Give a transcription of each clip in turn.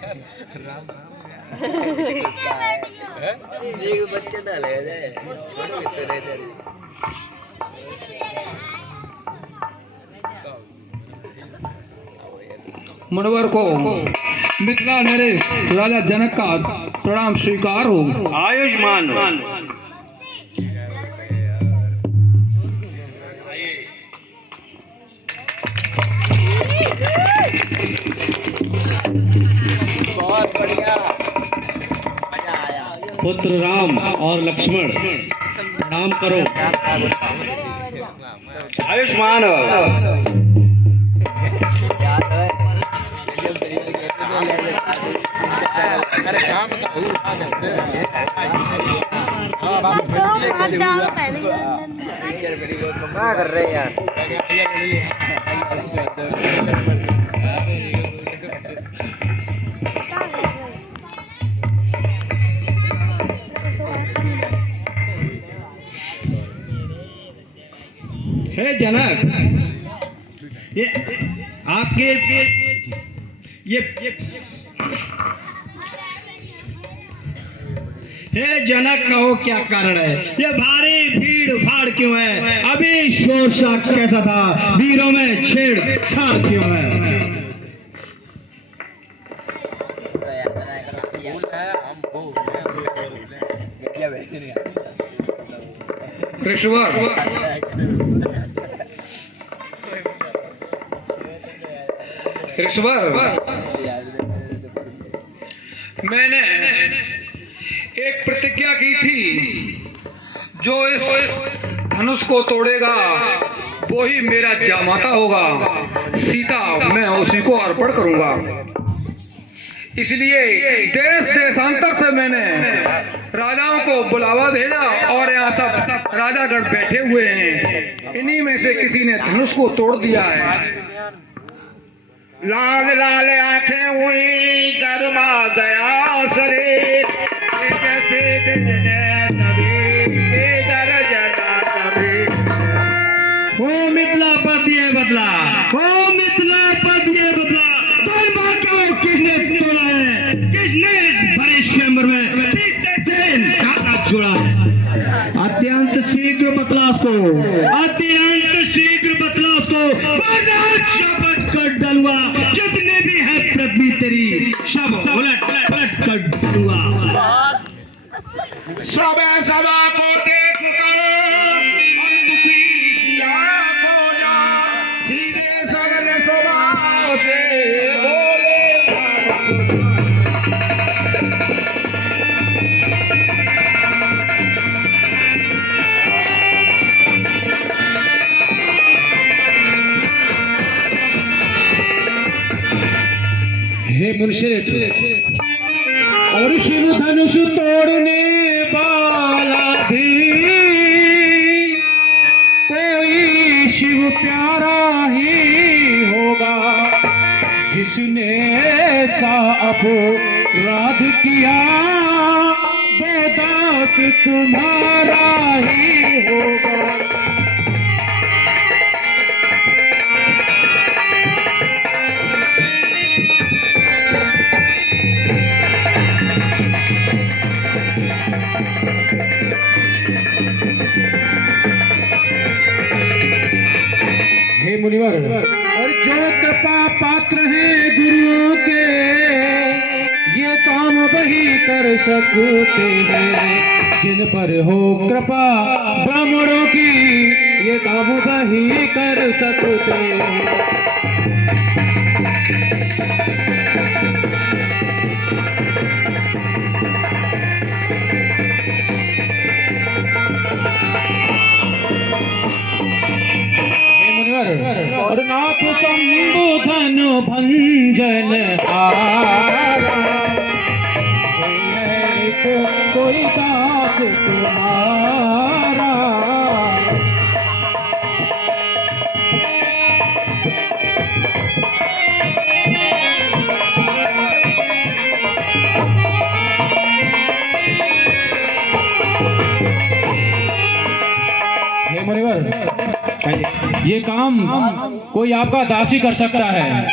एक बच्चे डाले जाए मुनवर को मिथिला नरेश राजा जनक का प्रणाम स्वीकार हो। आयुष्मान बहुत बढ़िया मजा आया। पुत्र राम और लक्ष्मण प्रणाम करो। आयुष्मान याद है जब दरिया कहते थे अरे काम क्या कर रहे हैं यार। हे जनक, ये आपके ये हे जनक कहो क्या कारण है? ये भारी भीड़ भाड़ क्यों है? अभी शोर कैसा था? वीरों में छेड़छाड़ क्यों है? कृष्णवर मैंने एक प्रतिज्ञा की थी, जो इस धनुष को तोड़ेगा वो ही मेरा जामाता होगा। सीता मैं उसी को अर्पण करूंगा। इसलिए देश देशांतर से मैंने राजाओं को बुलावा भेजा और यहाँ सब राजागण बैठे हुए हैं। इन्हीं में से किसी ने धनुष को तोड़ दिया है। लाल लाल आंखें हुई गरमा गया शरीर, जैसे हो मिथिला पद ये बदला, हो मिथिला पद ये बदला। किसने तोड़ा है? किसने भरे स्वयंवर में छोड़ा है? अत्यंत शीघ्र बतला उसको, अत्यंत शीघ्र बतला उसको। शपथ कर डलुआ, जितने भी है पृथ्वी तेरी सब उलट पलट कर डलुआ। सब सभा को देख कर हम दुखी सिया को जा, सीधे सरल स्वभाव से बोले। हे मुर्शिद, और शिव धनुष तोड़ने वाला भी कोई शिव प्यारा ही होगा, जिसने ऐसा अपराध किया वो दास तुम्हारा ही होगा। हे मुनिवर, और जो कृपा पात्र है गुरुओं के, ये काम वही कर सकते हैं। जिन पर हो कृपा ब्राह्मणों की, ये काम वही कर सकते हैं। और नाथ संबोधन भंजन हारा, कोई दास तुम्हारा। हे मुनिवर, ये काम कोई आपका दासी कर सकता है।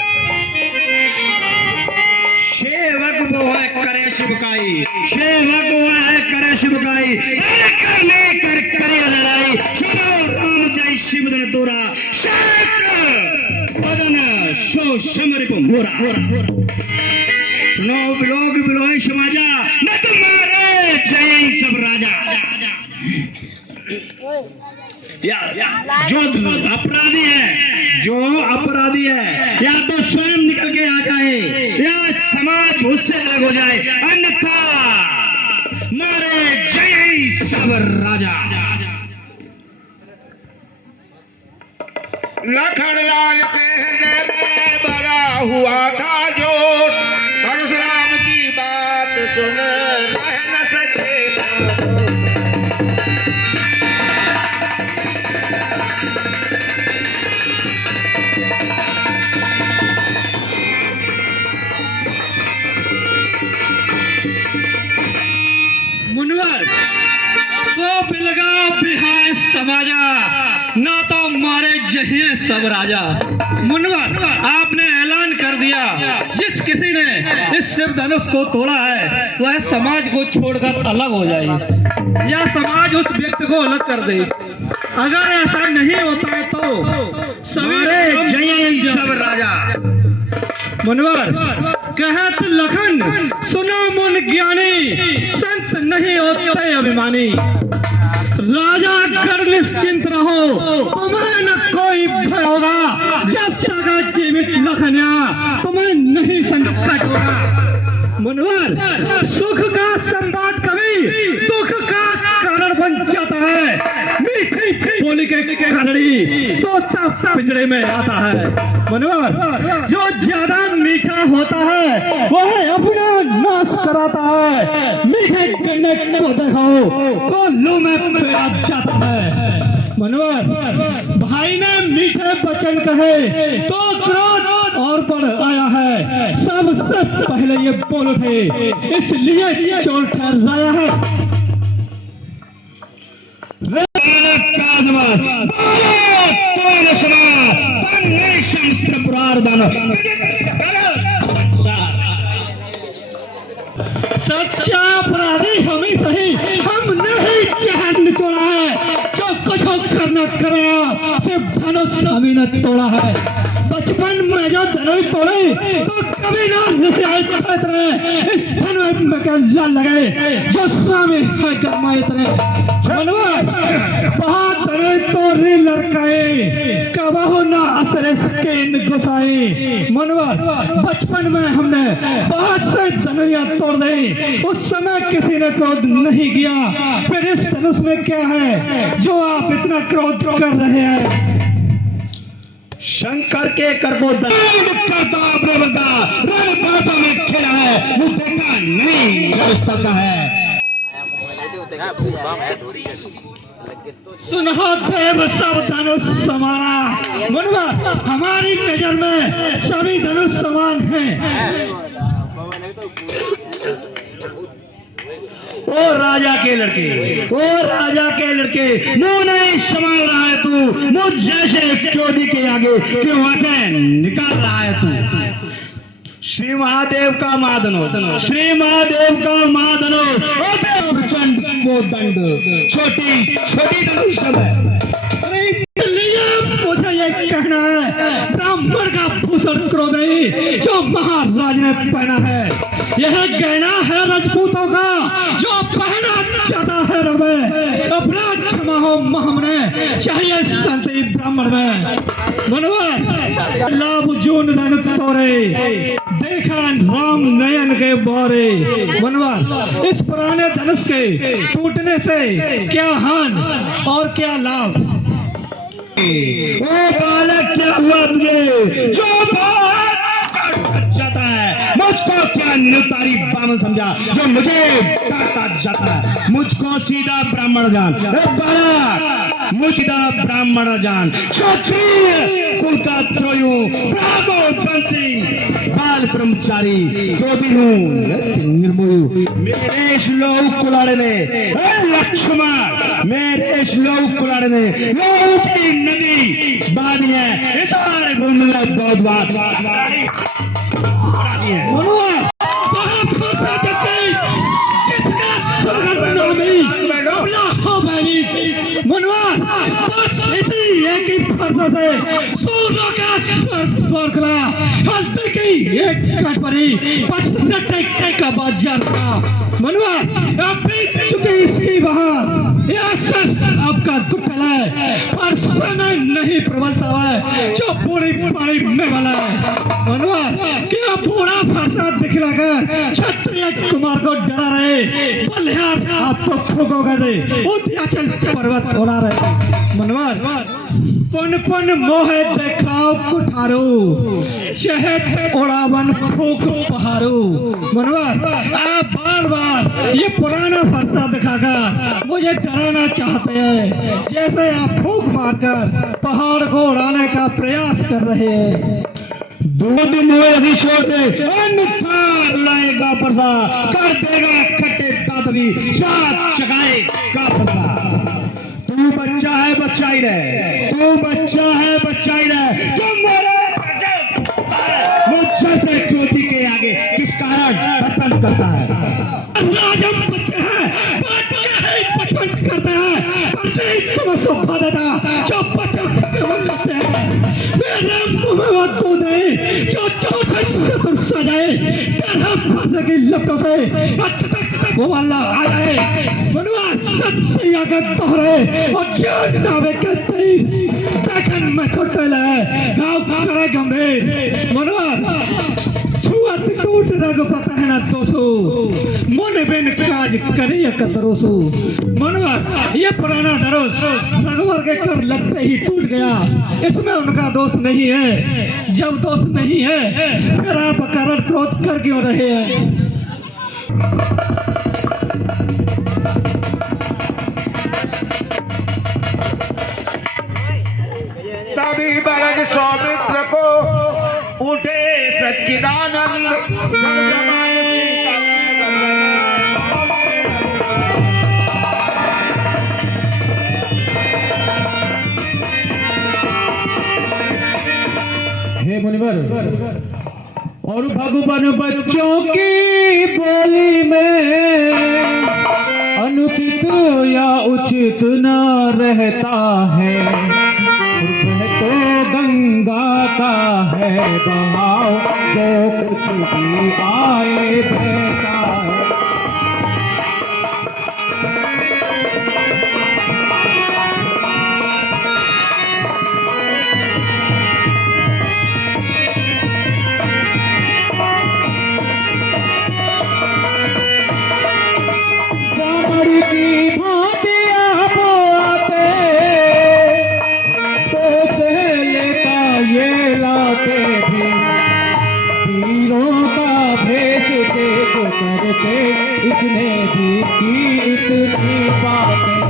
शिव सेवक वो है करे शिवकाई, सेवक वो है करे शिवकाई, अरे करने कर करे लड़ाई, सुनो राम जय शिवधन तोरा, शेख बदन शो समर को मोरा। सुनो लोग बिलोई समाजा, न तुम्हारे जय सब राजा। जो अपराधी है या तो स्वयं निकल के आ जाए या समाज उससे अलग हो जाए, अन्यथा मारे जय सब राजा। लखनलाल के हृदय में भरा हुआ था जो परशुराम की बात सुन रह न सके। मुनवर सो बिलगा बिहाय समाजा, ना तो मारे जहिए सब राजा। मुनवर आपने ऐलान कर दिया, जिस किसी ने इस शिव धनुष को तोड़ा है वह समाज को छोड़कर अलग हो जाए या समाज उस व्यक्ति को अलग कर दे। अगर ऐसा नहीं होता है तो सवेरे जय सब राजा। मुनवर कहत लखन सुनो मुन ज्ञानी, संत नहीं होते अभिमानी। राजा कर निश्चिंत रहो, तुम्हें न कोई भय होगा, जब तक जीवित लखनिया तुम्हें नहीं संकट होगा। मुनवर सुख का संवाद कभी दुख का कारण बन जाता है, मीठी बोली के कारण तो तब पिंजरे में आता है। मुनवर जो ज्यादा मीठा होता है वह अपना नाश कराता है, मीठे गन्ने को देखो कोल्लू में पेरा जाता है। मुनवर भाई ने मीठे वचन कहे तो क्रोध और बढ़ आया है, सबसे पहले ये बोल उठे इसलिए चोर ठहराया है। सच्चा अपराधी हम ही सही, हम नहीं चहन निचोड़ा है, जो कुछ करना कराया सिर्फ धनुष हमी ने तोड़ा है। बचपन में जो धनुष तोड़े तो कभी ना रहे, इस धनुष में क्या लाल लगे जो स्वामी है गरमाए इतने। बहुत धनुष तोड़े लड़काए कबहू ना असर इसके घुसाए। मनवर बचपन में हमने बहुत से धनुया तोड़ दी, उस समय किसी ने क्रोध नहीं किया, फिर इस धनुष में क्या है जो आप इतना क्रोध कर रहे हैं। शंकर के कर को करता आपने बता रंग बातों में खेला है, वो देखा नहीं पता है। सुनो देव सब धनुष समाना। मुनवा हमारी नजर में सभी धनुष समान हैं। ओ राजा के लड़के, ओ राजा के लड़के, मुंह नहीं संभाल रहा है तू, मुझ जैसे चौधरी के आगे क्यों आके निकाल रहा है तू। श्री महादेव का मादनो, श्री महादेव का मादनो, प्रचंड को दंड, छोटी छोटी धनुष है। मुझे ये कहना है ब्राह्मण का भूषण क्रोध नहीं जो महाराज ने पहना है, यह गहना है राजपूतों का जो पहना जाता है रण में। अपराध क्षमा हो हमने चाहिए शांति ब्राह्मण में। मनोहर लाभ जून धन तोरे देखा राम नयन के बोरे। मनोहर इस पुराने धनुष के टूटने से क्या हान और क्या लाभ। ओ बालक क्या हुआ तुझे जो बात जाता है, मुझको क्या नुतारी बामन समझा जो मुझे डांटा जाता है। मुझको सीधा ब्राह्मण जान, बालक मुझदा ब्राह्मण जान, क्षत्रिय कुल का त्रोयु ब्राह्मो बंसी बाल ब्रह्मचारी क्रोधी हूँ निर्मोयु। मेरे श्लोक कुलाड़े ने लक्ष्मण, मेरे श्लोक कुलाड़े ने लोगों की नदी बादी है, इसारे भूमि में बहुत बात फरसा से सूरों का स्वर द्वार खुला। हंसते की एक कट पड़ी 55 का बाजार का मनुआ अब बीत चुकी इसकी बहार। यह सच आपका गुटला है पर समय नहीं प्रबलता है जो पूरी पानी में वाला है। मनुआ क्या पूरा फरसा दिखलाकर क्षत्रिय कुमार को डरा रहे बलिहार आप तो फूकोगा दे उद्याचल पर्वत उड़ा रहे। मनवार पुन पुन मोह देखाओ कुठारो शहद उड़ावन फूक पहाड़ो। मनवार आप बार बार ये पुराना फरसा दिखाकर मुझे डराना चाहते हैं जैसे आप फूक मारकर पहाड़ को उड़ाने का प्रयास कर रहे हैं। 2 दिन हुए अभी छोड़ दे अन्यथा लाएगा फरसा कर देगा खट्टे दादवी साथ चगाएगा फरसा। तू बच्चा है बच्चा ही रहे, तू बच्चा है बच्चा ही रहे। तुम मेरे मुझसे से क्रोधी के आगे किस कारण बचपन करता है? राजम बच्चे हैं बचपन करते हैं पर नहीं तुम्हें सुखा देता जो बच्चे करते हैं। मेरे मुंह में वो तू नहीं जो चौथे सजाए तरह फंसे की लपटों से वो अल्लाह आ जाए। मनुआ सबसे आगे दोहरे और जान नावे कहते ही देखन में छोटे ले गाँव करे गंभीर। मनुआ छुआत टूट रग पता है ना दोसो मन बिन काज करे कतरोसो। मनुआ ये पुराना दरोस रघुवर के कर लगते ही टूट गया। इसमें उनका दोष नहीं है। जब दोष नहीं है फिर आप कारण क्रोध कर क्यों रहे हैं? तभी बरद सौमित्र को उठे सच्चिदानंद हे मुनिवर और भगवान बच्चों की बोली में अनुचित या उचित न रहता है। तो गंगा का है बहाव जो कुछ भी आए बहता है। इसने भी की इतनी बातें।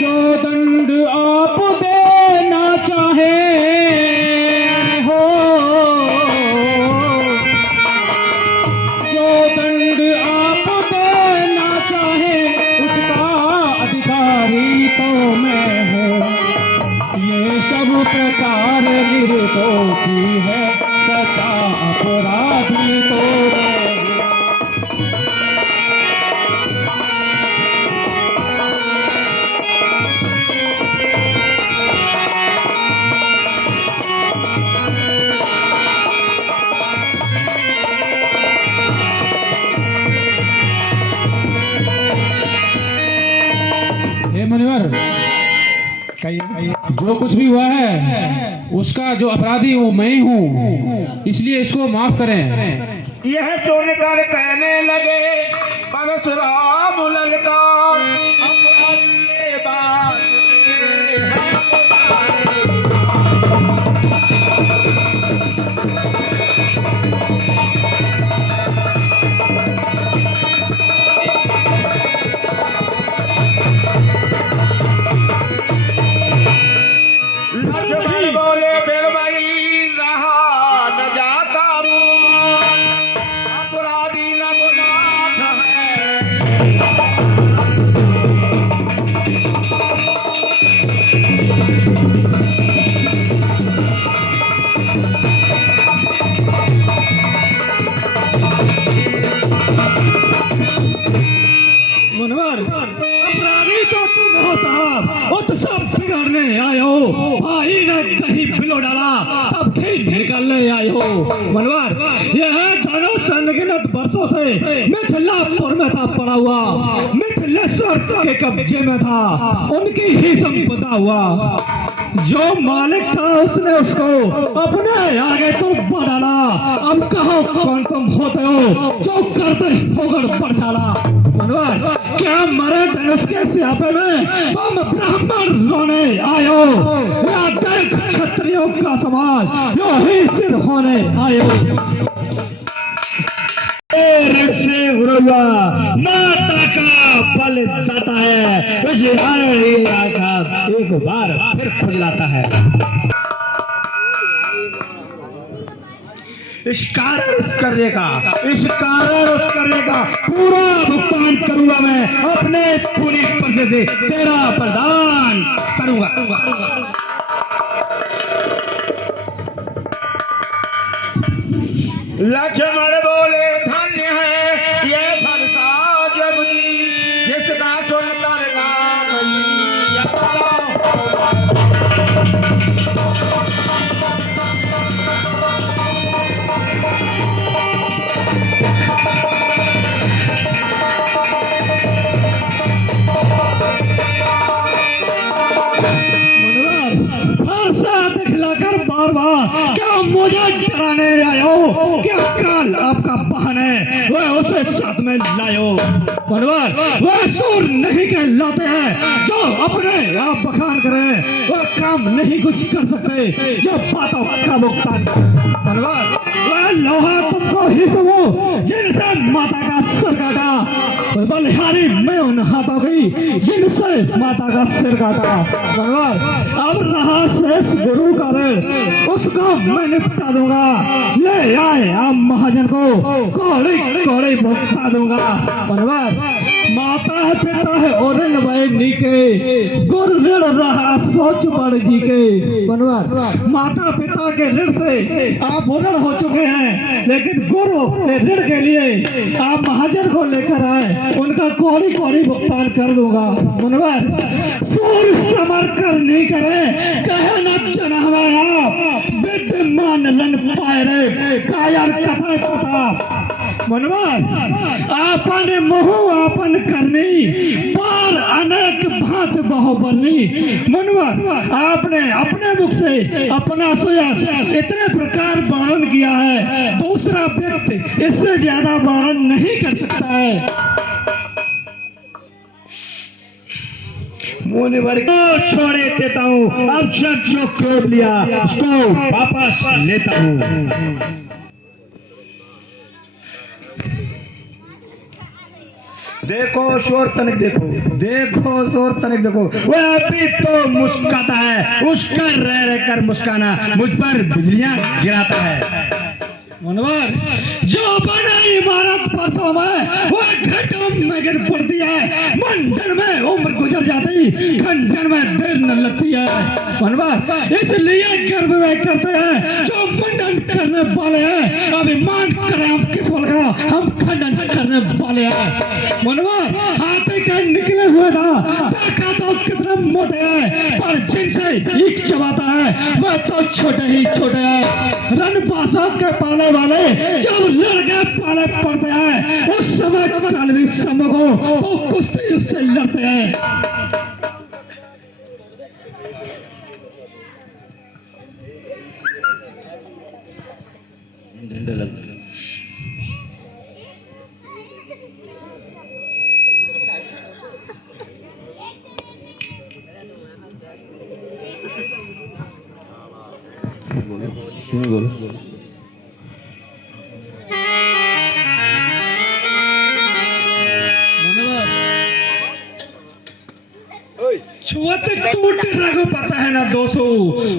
जो दंड आप देना चाहे हो, जो दंड आप देना चाहे उसका अधिकारी तो मैं हूँ। ये सब प्रकार निर्दोषी है सच्चा अपराधी तो मैं हूँ। मुनिवर जो कुछ भी हुआ है उसका जो अपराधी वो मैं ही हूँ, इसलिए इसको माफ करें। यह सुनकर कहने लगे परशुराम ललकार अपराधी बात लक्ष्मण बोले फिर वही रहा न जाता अपराधी न गुनाह करने आए हो, भाई ने दही पिलो डाला तब घी निकालने आए हो। मनोहर, यह धनुष अनगिनत वर्षों से मिथिलापुर में था पड़ा हुआ, मिथिलेश्वर के कब्जे में था, उनकी ही संपदा हुआ। जो मालिक था उसने उसको अपने आगे तो बढ़ाला। अब कहो कौन तुम होते हो जो करते हो गड़बड़ डाला। मनोहर, क्या मरे धनुष के स्यापे में तुम ब्राह्मण रोने आए हो, या देख क्षत्रियों का समाज जो ही सिर होने आए हो। से हुआ माता का बल दाता है, उसे एक बार फिर खुजलाता है। इस कारण उस करने का पूरा भुगतान करूंगा मैं, अपने पूरी पैसे से तेरा प्रदान करूंगा। लक्ष्मण बोले धन्य है ये भरसा जबी, जिसका सुंदर नाम दिखलाकर बार बार क्या मुझे डराने आए हो, क्या काल आपका बहन है वह उसे साथ में लायो। मनोहर, वह सूर नहीं कहलाते हैं जो अपने आप बखान करे, वह काम नहीं कुछ कर सकते जो बातों का भुगतान। मनोहर, वह लोहा तुमको ही समो जिनसे माता का सिर काटा, बलिहारी मैं उन हाथों की जिनसे माता का सिर काटा। मनोहर, अब रहा शेष गुरु का रे, उसको मैं निपटा दूंगा। ले आए आप महाजन को कोड़े कोड़े भुगता दूंगा। मनोहर, माता है पिता है और भाई नीके, गुरु ऋण रहा सोच बड़ जी के। मनोहर, माता पिता के ऋण से आप ऋण हो चुके हैं, लेकिन गुरु के ऋण के लिए आप महाजन को लेकर आए, उनका कोड़ी कोड़ी भुगतान कर दूंगा। मनोहर, सूर समर कर नहीं करे कहे न चनावा आप, विद्यमान रण पाए रे कायर कथा पता। मनोहर, आपने मोह आपन करनी पार अनेक भात बहु बरनी। मनोहर, आपने अपने मुख से अपना सुयश इतने प्रकार वर्णन किया है, दूसरा व्यक्ति इससे ज्यादा वर्णन नहीं कर सकता है। मुनिवर को छोड़े देता हूँ, अब जब जो क्रोध लिया उसको वापस लेता हूँ। देखो शोर तनिक देखो शोर तनिक देखो, वह अभी तो मुस्काता है, उसका रह रह कर मुस्काना मुझ पर बिजलियां गिराता है। मनोहर, जो बना इमारत परसों में वह घटम में गिर पड़ती है, मंडन में उम्र गुजर जाती, खंडन में देर न लगती है। मनोहर, इसलिए गर्व वे करते हैं जो मंडन करने वाले हैं, अभिमान करें हम किस बल का, हम खंडन करने वाले हैं। मनोहर, हाथी के निकले हुए था देखा तो कितने मोटे हैं, पर जिनसे ईख चबाता है वह तो छोटे ही छोटे हैं। रणपासों के पाले वाले जब लड़के पाले पड़ते हैं उस समय कालवी समूह को तो कुश्ती उससे लड़ते हैं। छुअत टूट रगो पता है ना दोसो,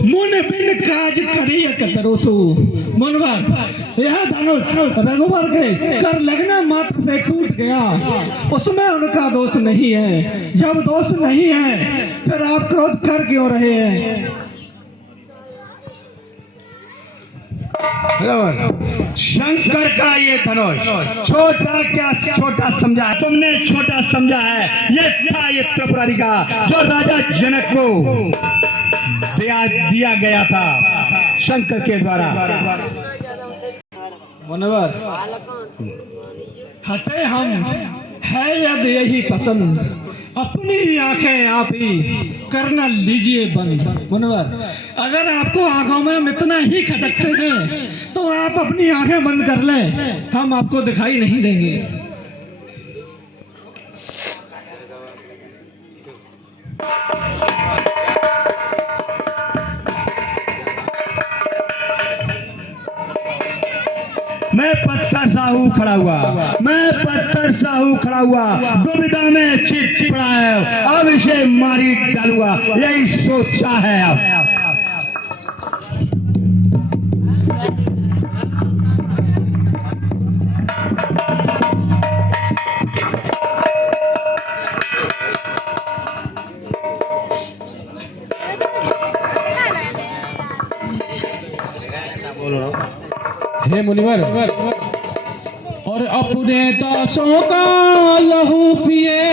मुन बिन काज करी कतरोसो। मनोहर, यह धनुष रघुवर के कर लगना मात्र से टूट गया, उसमें उनका दोष नहीं है। जब दोष नहीं है फिर आप क्रोध कर क्यों रहे हैं? शंकर का ये धनुष छोटा क्या छोटा समझा है तुमने, छोटा समझा है। ये था ये त्रिपुरारी का जो राजा जनक को दिया गया था शंकर के द्वारा। मुनव्वर हटे हम है यदि यही पसंद, अपनी आंखें आप ही करना लीजिए बंद। मुनव्वर अगर आपको आंखों में हम इतना ही खटकते हैं तो आप अपनी आंखें बंद कर ले, हम आपको दिखाई नहीं देंगे। मैं पत्थर साहू खड़ा हुआ, मैं पत्थर साहू खड़ा हुआ, दुविधा में चित पड़ा है, अब इसे मारी डालूंगा, यही सोचा है अब। हे मुनिवर, और अपने दासों का लहू पिए,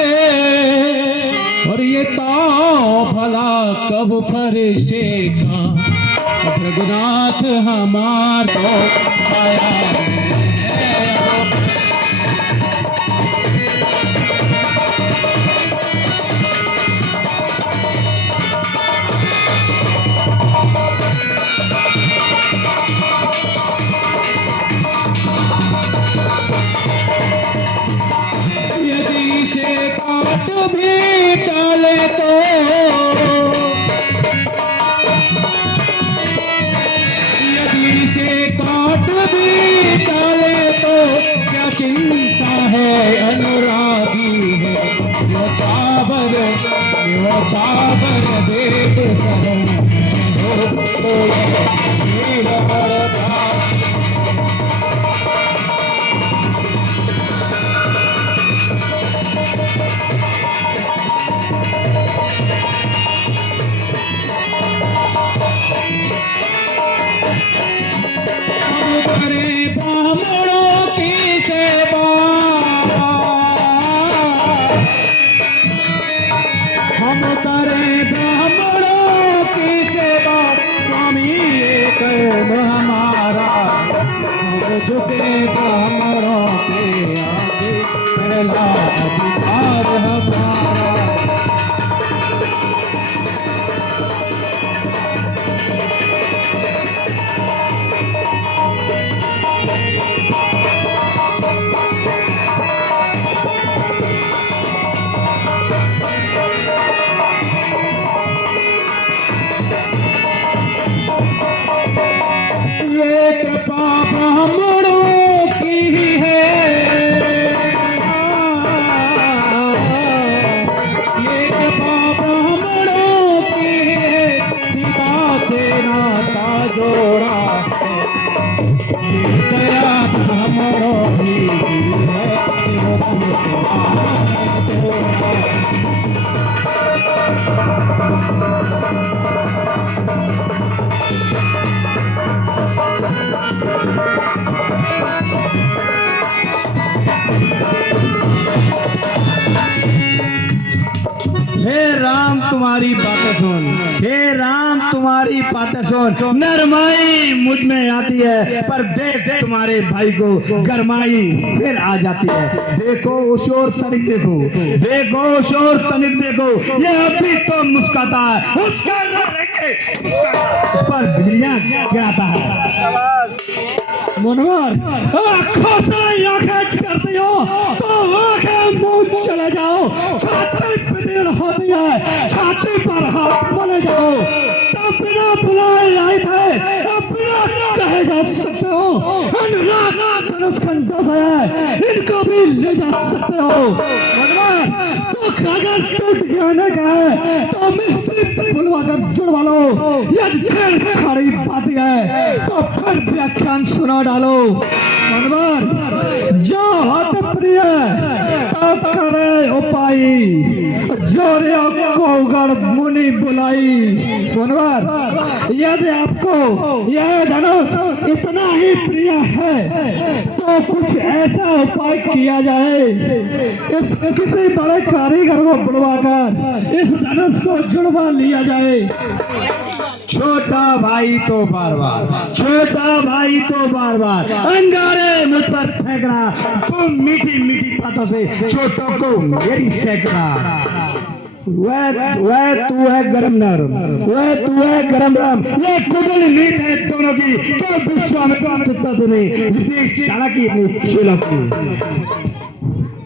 और ये ताव भला कब फरिश्तेगा, रघुनाथ हमारा आया। यदि से काट भी डाले तो, यदि से काट भी डाले तो क्या चिंता है, अनुरागी है यो चाबर देख करो ब्राह्मणों की सेवा, हम करें ब्राह्मणों की सेवा, स्वामी एक हमारा, हम झुके ब्राह्मणों के आगे, पहला अधिकार हमारा। ये कृपा ब्राह्मणों की ही है, ये कृपा ब्राह्मणों की है, सीता से नाता जोड़ा है, ये दया ब्राह्मणों की है, शिवधन से नाता जोड़ा। हे राम तुम्हारी बातें सुन, हे राम तुम्हारी बातें सुन, नरमाई मुझ में आती है, पर देख तुम्हारे भाई को गरमाई फिर आ जाती है। देखो उस ओर तनिक देखो, देखो उस ओर तनिक देखो, ये अभी तो मुस्कुराता है, उसका उस पर बिजलियां गिराता है। मुनव्वर आंखों से आंखें करती हो तो आंखें मुंह चले जाओ, छाती पिदेड़ होती है, छाती पर हाथ बोले जाओ, तब बिना बुलाए आए थे, अब बिना कहे जा सकते हो, अनुराग धनुष खंडों से है, इनको भी ले जा सकते हो। मुनव्वर दुख अगर टूट जाने का है तो मिस्त्री बुलवा कर जुड़वा लो, यदि छेड़छाड़ी पाती है तो फिर व्याख्यान सुना डालो। मुनव्वर जो हत प्रिय तो करे उपाय, जोरे को गढ़ मुनि बुलाई। मुनव्वर यदि आपको यह धनुष इतना ही प्रिय है तो तो कुछ ऐसा उपाय किया जाए, इस किसी बड़े कारीगर को बुलवाकर इस धनुष को जुड़वा लिया जाए। छोटा भाई तो बार बार, छोटा भाई तो बार बार अंगारे मुझ पर फेंक रहा, तुम मीठी मीठी बातों से छोटों को मेरी सेक रहा। वह तू है गरम नरम, वह तू है गरम नरम, ये कुबल नीत है दोनों की, तो विश्वामित्र चित्ता तूने इतनी चालाकी इतनी चुलकी।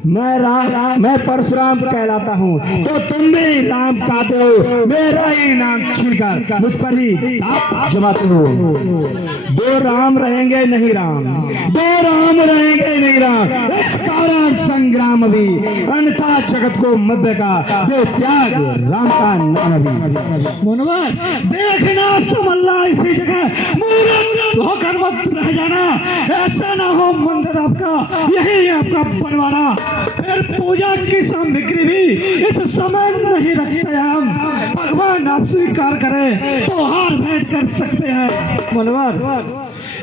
मैं परशुराम कहलाता हूँ, तो तुम भी राम कहते हो, मेरा ही नाम छीनकर मुझ पर ही दांत जमाते हो। दो राम रहेंगे नहीं राम, दो राम रहेंगे नहीं राम, इस कारण संग्राम भी, अन्यथा जगत को मध्य का ये त्याग राम का नाम भी। मुनवर देखना समल्ला इसी जगह मूर्ख होकर मत रह जाना, ऐसा ना हो मंदिर आपका यही आपका बनवाना, फिर पूजा की सामग्री भी इस समय नहीं रखते हम, भगवान आप स्वीकार करें तो हार भेंट कर सकते हैं। मनोहर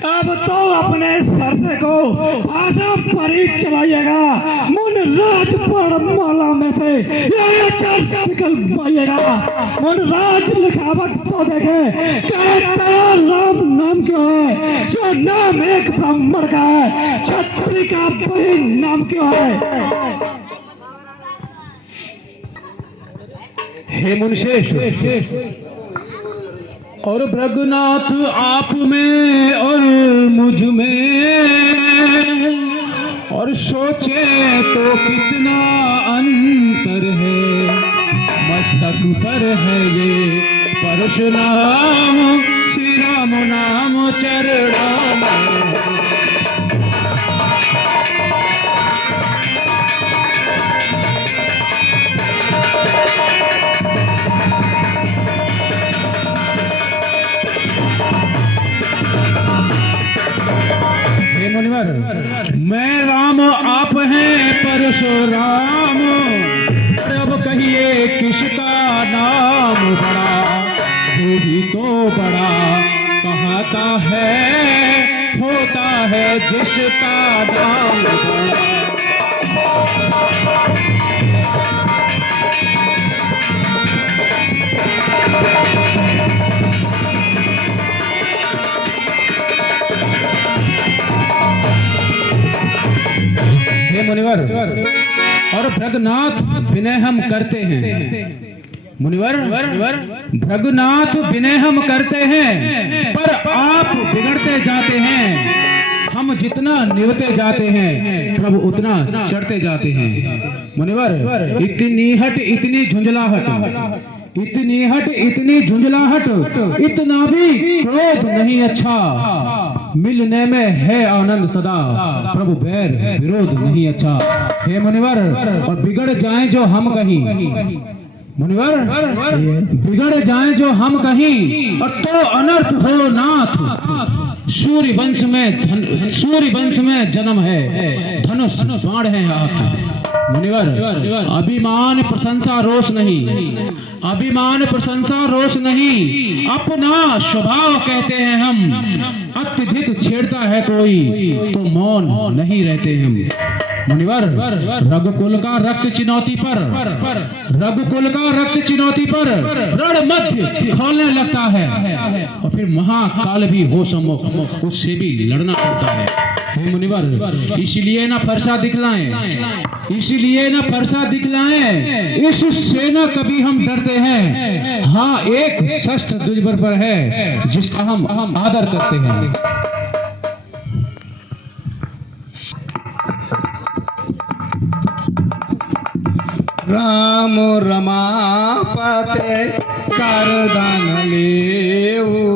अब तो अपने इस फरसे को भाषा पर ही चलाइएगा, मुन राज पर माला में से यह अक्षर निकलवाइएगा। मुन राज लिखावट तो देखे, कहता राम नाम क्यों है, जो नाम एक ब्राह्मण का है, छत्री का वही नाम क्यों है। हे मुनिश्रेष्ठ और भृगुनाथ आप में और मुझ में, और सोचे तो कितना अंतर है, मस्तक पर है ये परशुराम, श्री राम नाम चरणों में। मैं राम आप हैं परशुराम, अब कहिए किसका नाम बड़ा, जो भी तो बड़ा कहता है, होता है जिसका नाम बड़ा। मुनिवर और भृगुनाथ विनय हम करते हैं, मुनिवर भृगुनाथ विनय हम करते हैं, पर आप बिगड़ते जाते हैं, हम जितना निवते जाते हैं प्रभु उतना चढ़ते जाते हैं। मुनिवर इतनी हट इतनी झुंझलाहट, इतनी हट इतनी झुंझलाहट, इतना भी क्रोध नहीं अच्छा, मिलने में है आनंद सदा, प्रभु बैर विरोध नहीं अच्छा। हे मुनिवर और बिगड़ जाएं जो हम कहीं, मुनिवर बिगड़ जाएं जो हम कहीं, और तो अनर्थ हो नाथ, सूर्य वंश में जन्म है, धनुष बाण है हाथ। मुनिवर अभिमान प्रशंसा रोष नहीं, अभिमान प्रशंसा रोष नहीं, अपना स्वभाव कहते हैं हम, अत्यधिक छेड़ता है कोई तो मौन नहीं रहते हम। मुनिवर रघुकुल का रक्त चुनौती पर, रघुकुल का रक्त चुनौती पर रण मध्य खोलने लगता है, और फिर महाकाल भी हो सम्मुख, उससे भी लड़ना पड़ता है। हे मुनिवर इसलिए ना फरसा दिखलाएं, इसलिए ना फरसा दिखलाएं, इससे ना कभी हम डरते हैं। हाँ एक शस्त्र दुर्बर पर है जिसका हम आदर करते हैं। राम रमापते करदन लेऊ,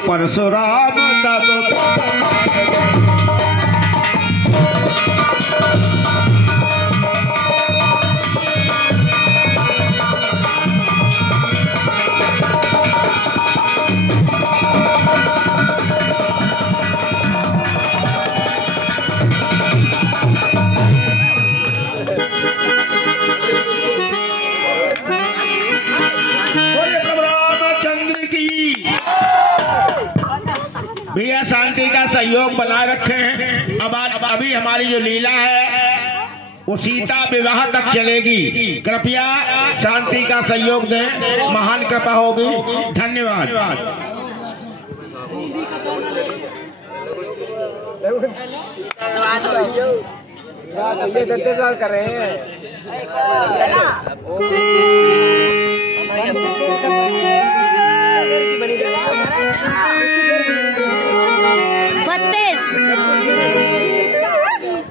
परशुराम तब सहयोग बनाए रखे हैं। अब अभी हमारी जो लीला है वो सीता विवाह तक चलेगी। कृपया शांति का सहयोग दें, महान कृपा होगी। धन्यवाद। कर रहे हैं।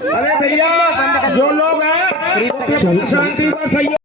अरे भैया जो लोग हैं शांति का सहयोग